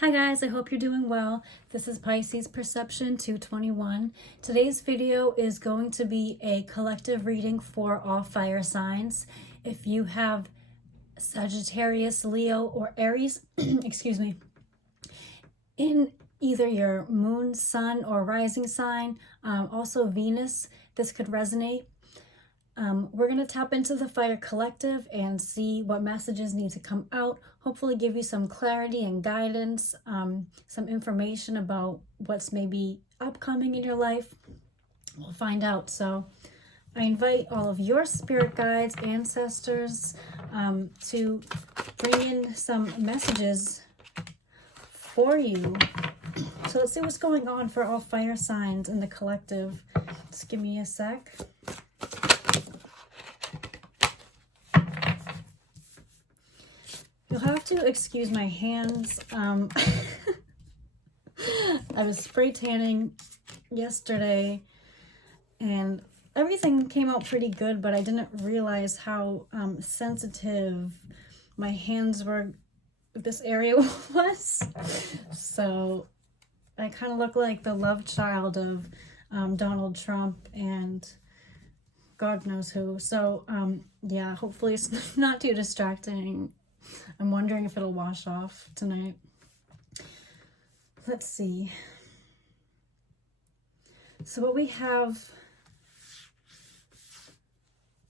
Hi guys, I hope you're doing well. This is Pisces Perception 221. Today's video is going to be a collective reading for all fire signs. If you have Sagittarius, Leo, or Aries, excuse me, in either your moon, sun, or rising sign, also Venus, this could resonate. We're going to tap into the fire collective and see what messages need to come out, hopefully give you some clarity and guidance, some information about what's maybe upcoming in your life. We'll find out. So I invite all of your spirit guides, ancestors, to bring in some messages for you. So let's see what's going on for all fire signs in the collective. Just give me a sec. You'll have to excuse my hands. I was spray tanning yesterday and everything came out pretty good, but I didn't realize how sensitive my hands were, this area was. So I kind of look like the love child of Donald Trump and God knows who. So yeah, hopefully it's not too distracting. I'm wondering if it'll wash off tonight. Let's see. So what we have,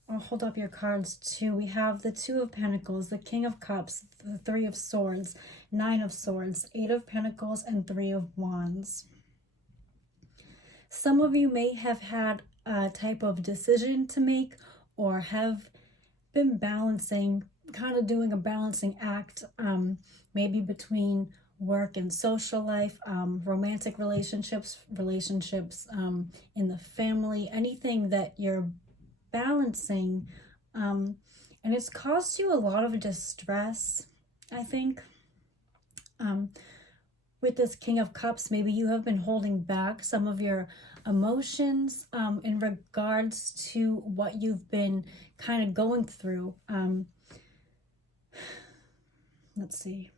I'll hold up your cards too. We have the Two of Pentacles, the King of Cups, the Three of Swords, Nine of Swords, Eight of Pentacles, and Three of Wands. Some of you may have had a type of decision to make or have been balancing, kind of doing a balancing act, maybe between work and social life, romantic relationships, in the family, anything that you're balancing, and it's caused you a lot of distress, I think. With this King of Cups, maybe you have been holding back some of your emotions in regards to what you've been kind of going through. Let's see.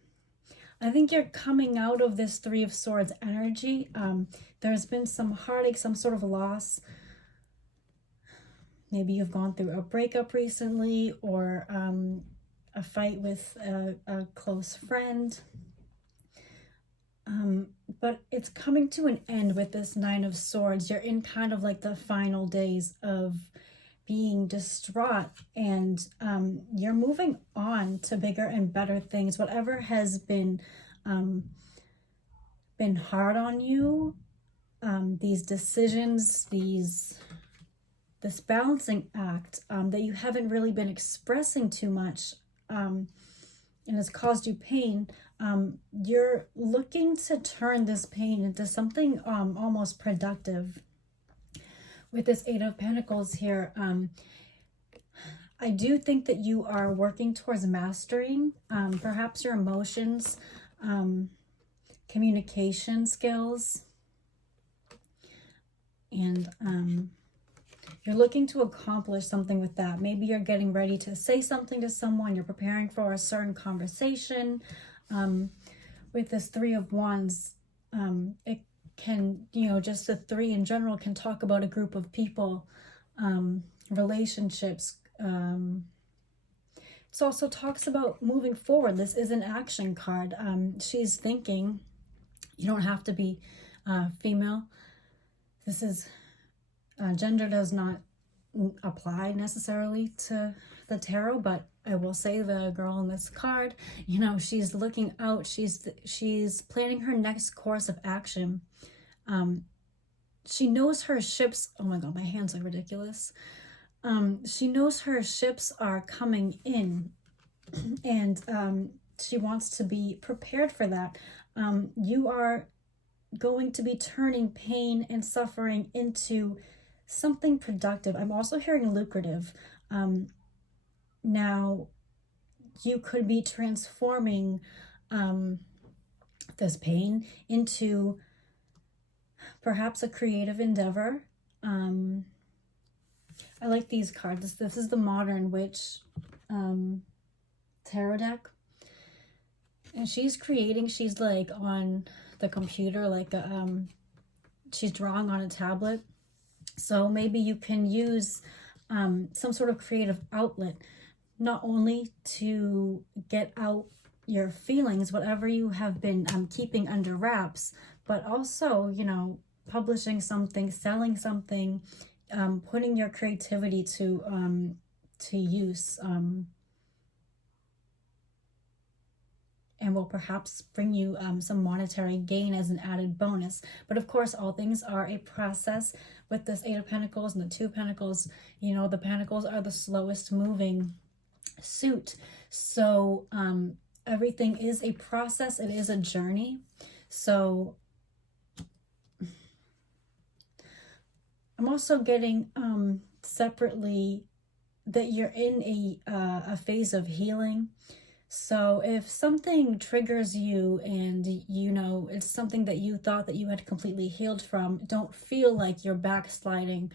I think you're coming out of this Three of Swords energy. There's been some heartache, some sort of loss. Maybe you've gone through a breakup recently, or a fight with a close friend. But it's coming to an end with this Nine of Swords. You're in kind of like the final days of being distraught, and you're moving on to bigger and better things. Whatever has been hard on you, these decisions, this balancing act that you haven't really been expressing too much, and has caused you pain, you're looking to turn this pain into something almost productive. With this Eight of Pentacles here, I do think that you are working towards mastering perhaps your emotions, communication skills, and you're looking to accomplish something with that. Maybe you're getting ready to say something to someone, you're preparing for a certain conversation. With this Three of Wands, it can, just the three in general can talk about a group of people, relationships. It also talks about moving forward. This is an action card. She's thinking. You don't have to be female. This is gender does not apply necessarily to the tarot, but I will say the girl in this card, she's looking out. She's planning her next course of action. She knows her ships. Oh my God, my hands are ridiculous. She knows her ships are coming in, and she wants to be prepared for that. You are going to be turning pain and suffering into something productive. I'm also hearing lucrative. Now, you could be transforming this pain into perhaps a creative endeavor. I like these cards. This is the Modern Witch tarot deck. And she's creating, she's like on the computer, like she's drawing on a tablet. So maybe you can use some sort of creative outlet, not only to get out your feelings, whatever you have been keeping under wraps, but also, you know, publishing something, selling something, putting your creativity to use, and will perhaps bring you some monetary gain as an added bonus. But of course, all things are a process. With this Eight of Pentacles and the Two of Pentacles, you know, the Pentacles are the slowest moving suit. So everything is a process. It is a journey. So I'm also getting separately that you're in a phase of healing. So if something triggers you and, you know, it's something that you thought that you had completely healed from, don't feel like you're backsliding.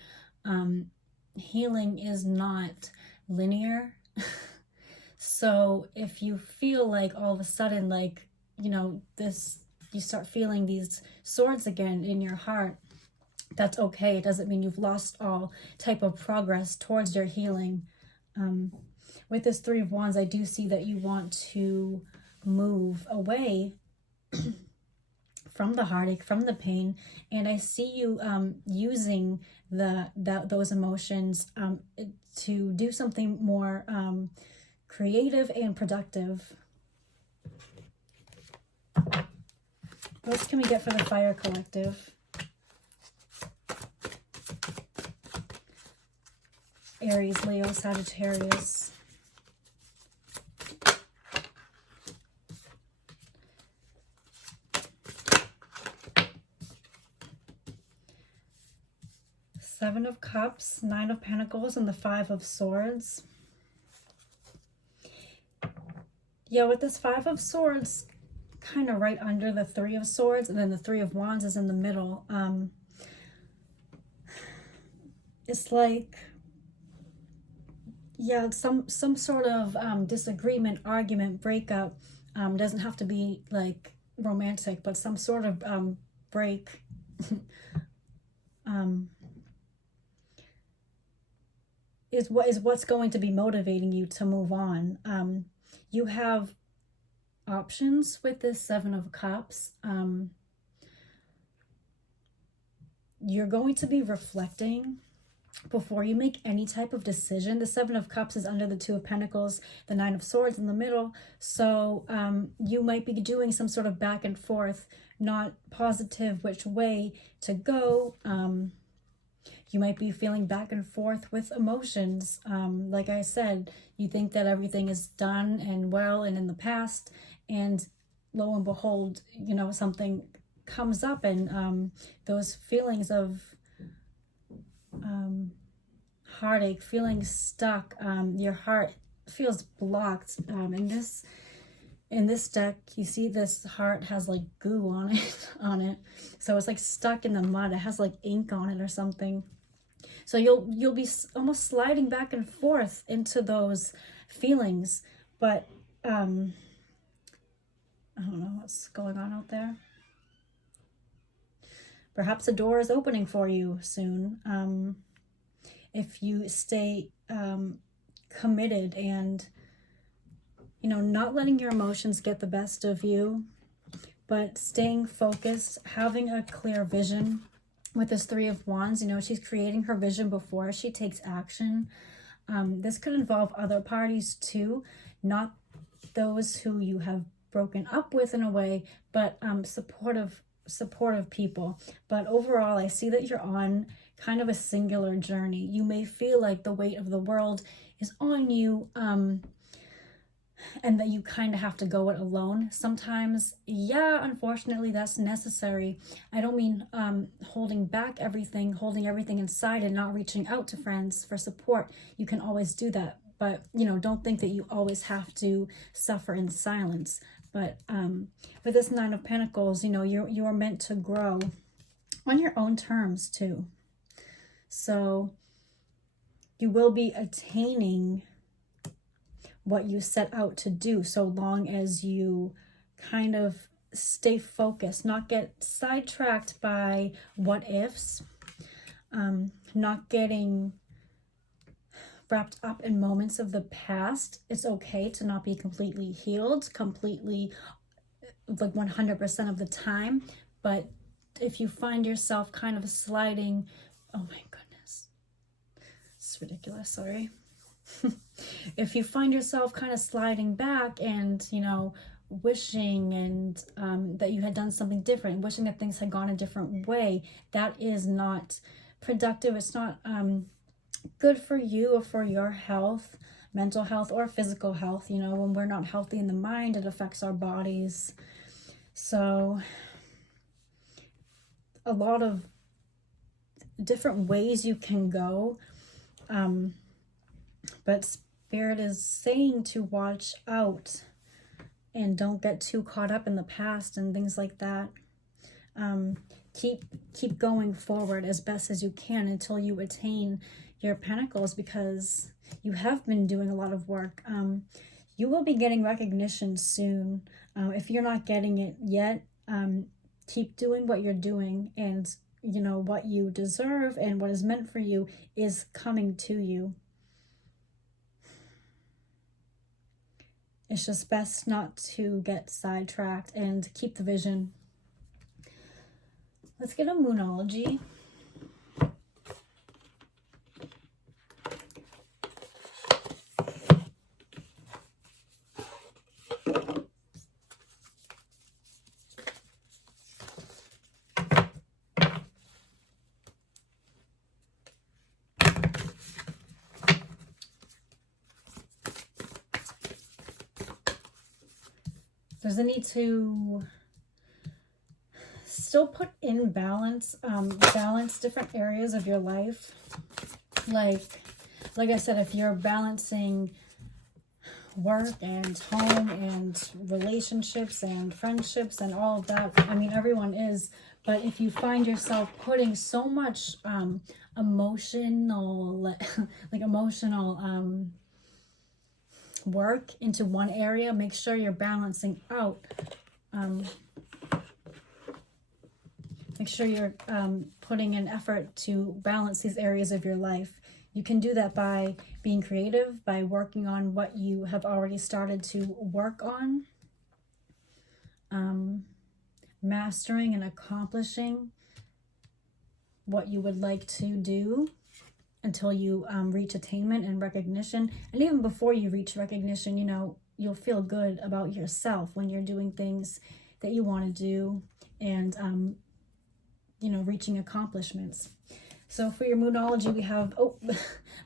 Healing is not linear. So if you feel like all of a sudden, like, you know, you start feeling these swords again in your heart, that's okay. It doesn't mean you've lost all type of progress towards your healing. With this Three of Wands, I do see that you want to move away from the heartache, from the pain, and I see you using those emotions to do something more creative and productive. What can we get for the Fire Collective? Aries, Leo, Sagittarius. Seven of Cups, Nine of Pentacles, and the Five of Swords. Yeah, with this Five of Swords kind of right under the Three of Swords, and then the Three of Wands is in the middle. It's like, yeah, some sort of disagreement, argument, breakup. Doesn't have to be like romantic, but some sort of break. Is what's going to be motivating you to move on. You have options with this Seven of Cups. You're going to be reflecting before you make any type of decision. The Seven of Cups is under the Two of Pentacles, the Nine of Swords in the middle. So you might be doing some sort of back and forth, not positive which way to go. You might be feeling back and forth with emotions. Like I said, you think that everything is done and well and in the past, and lo and behold, you know, something comes up, and those feelings of heartache, feeling stuck, your heart feels blocked. In this deck, you see this heart has like goo on it. So it's like stuck in the mud. It has like ink on it or something. So you'll be almost sliding back and forth into those feelings, but I don't know what's going on out there. Perhaps a door is opening for you soon. If you stay committed and, you know, not letting your emotions get the best of you, but staying focused, having a clear vision. With this Three of Wands, you know, she's creating her vision before she takes action. This could involve other parties too, not those who you have broken up with in a way, but supportive people. But overall, I see that you're on kind of a singular journey. You may feel like the weight of the world is on you, and that you kind of have to go it alone sometimes. Yeah, unfortunately, that's necessary. I don't mean holding everything inside and not reaching out to friends for support. You can always do that, but, you know, don't think that you always have to suffer in silence. But with this Nine of Pentacles, you know, you're meant to grow on your own terms too. So you will be attaining what you set out to do, so long as you kind of stay focused, not get sidetracked by what ifs, not getting wrapped up in moments of the past. It's okay to not be completely healed, completely like 100% of the time, but if you find yourself kind of sliding, oh my goodness, it's ridiculous, sorry. If you find yourself kind of sliding back and, you know, wishing and that you had done something different, wishing that things had gone a different way, that is not productive. It's not good for you or for your health, mental health or physical health. You know, when we're not healthy in the mind, it affects our bodies. So a lot of different ways you can go, but Spirit is saying to watch out and don't get too caught up in the past and things like that. Keep going forward as best as you can until you attain your pentacles, because you have been doing a lot of work. You will be getting recognition soon. If you're not getting it yet, keep doing what you're doing, and you know what you deserve and what is meant for you is coming to you. It's just best not to get sidetracked and keep the vision. Let's get a Moonology. There's a need to still put in balance, balance different areas of your life. Like I said, if you're balancing work and home and relationships and friendships and all of that, I mean, everyone is, but if you find yourself putting so much emotional work into one area, make sure you're balancing out. Make sure you're putting an effort to balance these areas of your life. You can do that by being creative, by working on what you have already started to work on, mastering and accomplishing what you would like to do until you reach attainment and recognition. And even before you reach recognition, you know, you'll feel good about yourself when you're doing things that you want to do and, you know, reaching accomplishments. So for your Moonology, we have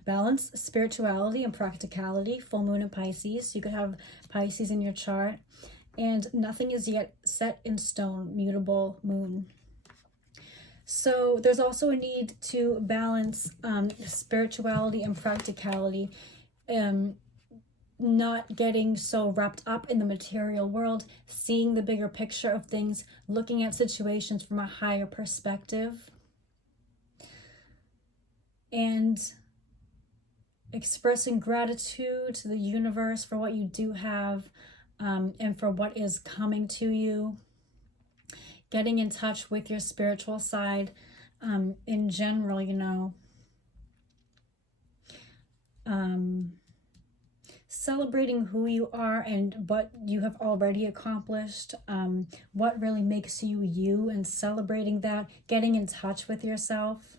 balance, spirituality, and practicality, full moon in Pisces. You could have Pisces in your chart. And nothing is yet set in stone, mutable moon. So there's also a need to balance spirituality and practicality, not getting so wrapped up in the material world, seeing the bigger picture of things, looking at situations from a higher perspective, and expressing gratitude to the universe for what you do have, and for what is coming to you. Getting in touch with your spiritual side in general, you know. Celebrating who you are and what you have already accomplished, what really makes you you, and celebrating that, getting in touch with yourself.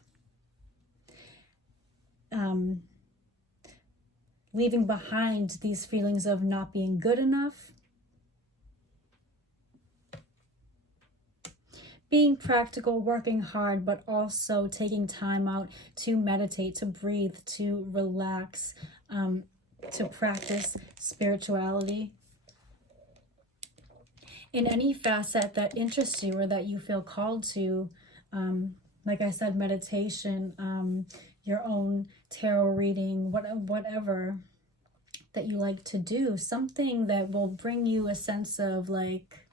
Leaving behind these feelings of not being good enough. Being practical, working hard, but also taking time out to meditate, to breathe, to relax, to practice spirituality. In any facet that interests you or that you feel called to, like I said, meditation, your own tarot reading, whatever that you like to do, something that will bring you a sense of like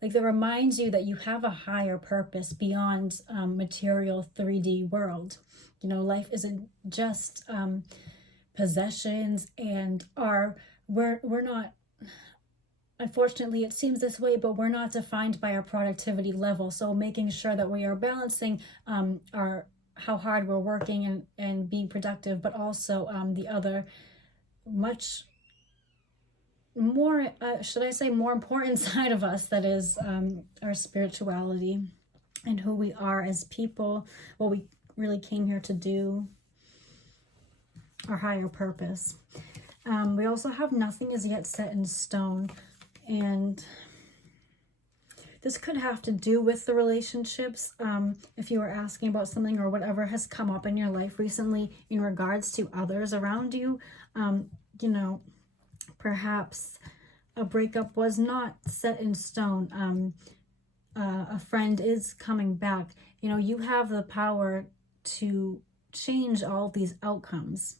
that reminds you that you have a higher purpose beyond material 3D world. You know, life isn't just possessions and we're not unfortunately, it seems this way, but we're not defined by our productivity level. So making sure that we are balancing our how hard we're working and being productive, but also the other much more, should I say, more important side of us, that is our spirituality and who we are as people, what we really came here to do, our higher purpose. We also have nothing is yet set in stone, and this could have to do with the relationships. If you were asking about something or whatever has come up in your life recently in regards to others around you, you know, perhaps a breakup was not set in stone. A friend is coming back. You know, you have the power to change all these outcomes.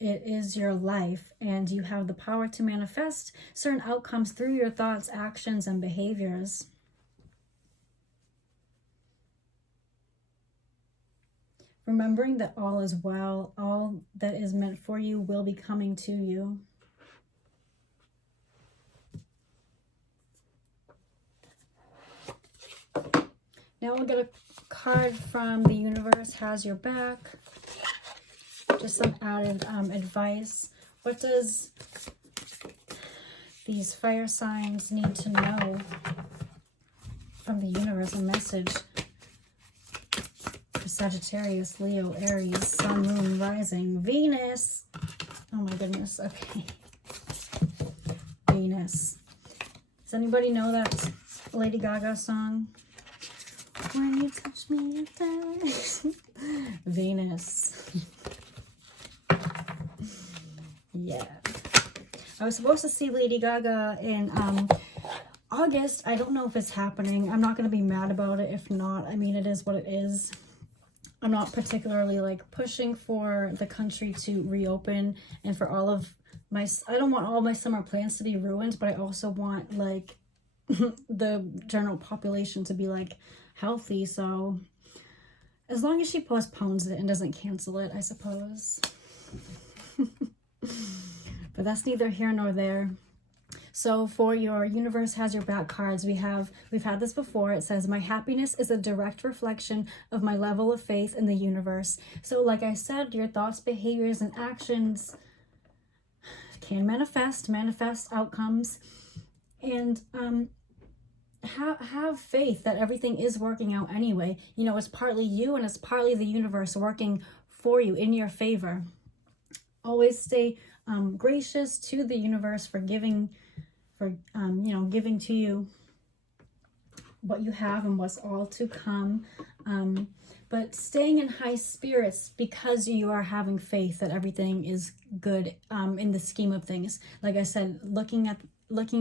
It is your life, and you have the power to manifest certain outcomes through your thoughts, actions, and behaviors. Remembering that all is well, all that is meant for you will be coming to you. Now we'll get a card from the universe has your back. Just some added advice. What does these fire signs need to know from the universe? A message for Sagittarius, Leo, Aries, Sun, Moon, Rising, Venus. Oh my goodness. Okay. Venus. Does anybody know that Lady Gaga song? When you touch me, you die. Venus. Yeah. I was supposed to see Lady Gaga in August. I don't know if it's happening. I'm not going to be mad about it if not. I mean, it is what it is. I'm not particularly like pushing for the country to reopen and for all of my, I don't want all my summer plans to be ruined, but I also want like the general population to be like healthy. So as long as she postpones it and doesn't cancel it, I suppose. But that's neither here nor there. So for your universe has your back cards, we've had this before. It says, my happiness is a direct reflection of my level of faith in the universe. So like I said, your thoughts, behaviors, and actions can manifest outcomes. And have faith that everything is working out anyway. You know, it's partly you and it's partly the universe working for you in your favor. Always stay gracious to the universe for giving, giving to you what you have and what's all to come. But staying in high spirits because you are having faith that everything is good in the scheme of things. Like I said, looking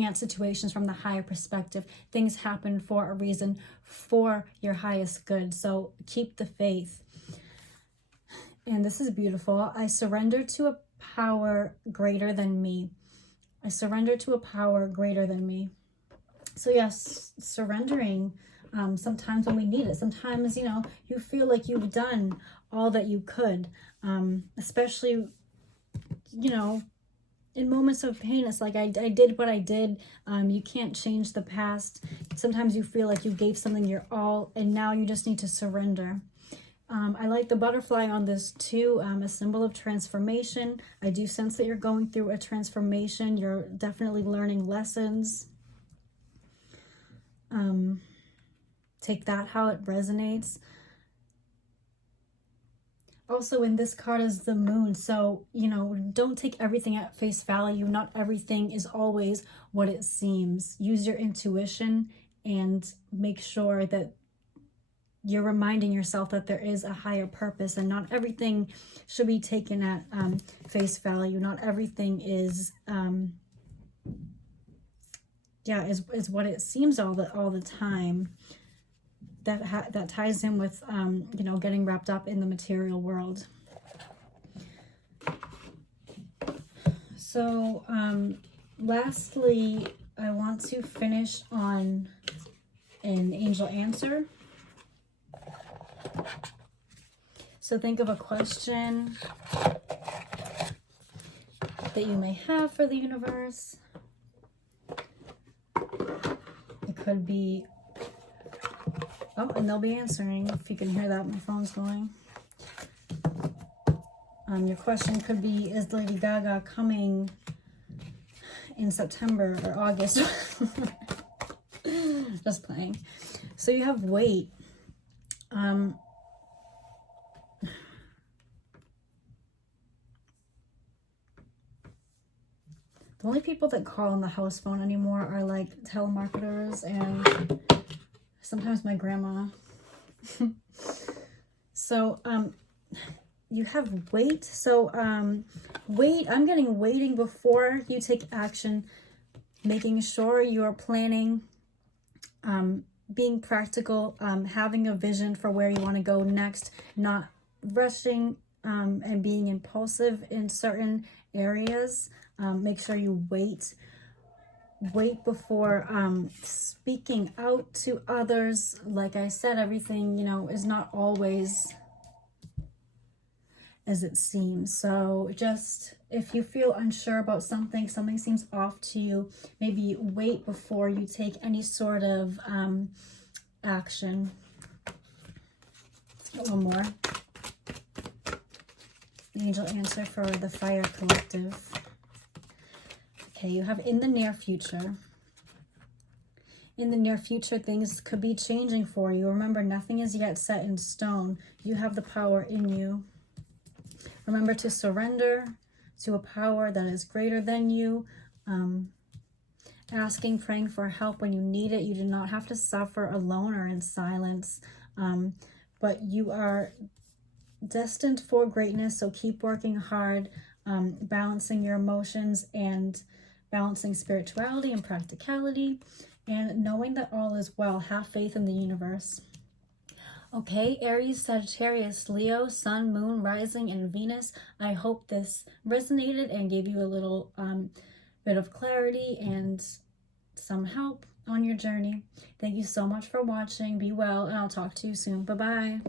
at situations from the higher perspective, things happen for a reason, for your highest good. So keep the faith. And this is beautiful. I surrender to a power greater than me. I surrender to a power greater than me. So yes, surrendering sometimes when we need it. Sometimes, you know, you feel like you've done all that you could, especially, you know, in moments of pain. It's like I did what I did. You can't change the past. Sometimes you feel like you gave something your all and now you just need to surrender. I like the butterfly on this too, a symbol of transformation. I do sense that you're going through a transformation. You're definitely learning lessons. Take that how it resonates. Also in this card is the moon. So, you know, don't take everything at face value. Not everything is always what it seems. Use your intuition and make sure that you're reminding yourself that there is a higher purpose and not everything should be taken at face value. Not everything is, is what it seems all the time. That ties in with, you know, getting wrapped up in the material world. So, lastly, I want to finish on an angel answer. So think of a question that you may have for the universe. It could be, oh, and they'll be answering. If you can hear that, my phone's going. Your question could be, is Lady Gaga coming in September or August? Just playing. So you have wait. The only people that call on the house phone anymore are like telemarketers and sometimes my grandma. So, you have wait. So, wait, I'm getting waiting before you take action, making sure you're planning, being practical, having a vision for where you want to go next, not rushing, and being impulsive in certain areas. Make sure you wait before speaking out to others. Like I said, everything, you know, is not always as it seems. So just, if you feel unsure about something seems off to you, maybe wait before you take any sort of action. A little more. Angel answer for the Fire Collective. Okay, you have in the near future. In the near future, things could be changing for you. Remember, nothing is yet set in stone. You have the power in you. Remember to surrender to a power that is greater than you. Asking, praying for help when you need it. You do not have to suffer alone or in silence. But you are destined for greatness, so keep working hard, balancing your emotions and balancing spirituality and practicality, and knowing that all is well. Have faith in the universe. Okay, Aries, Sagittarius, Leo, Sun, Moon, Rising, and Venus. I hope this resonated and gave you a little bit of clarity and some help on your journey. Thank you so much for watching. Be well, and I'll talk to you soon. Bye-bye.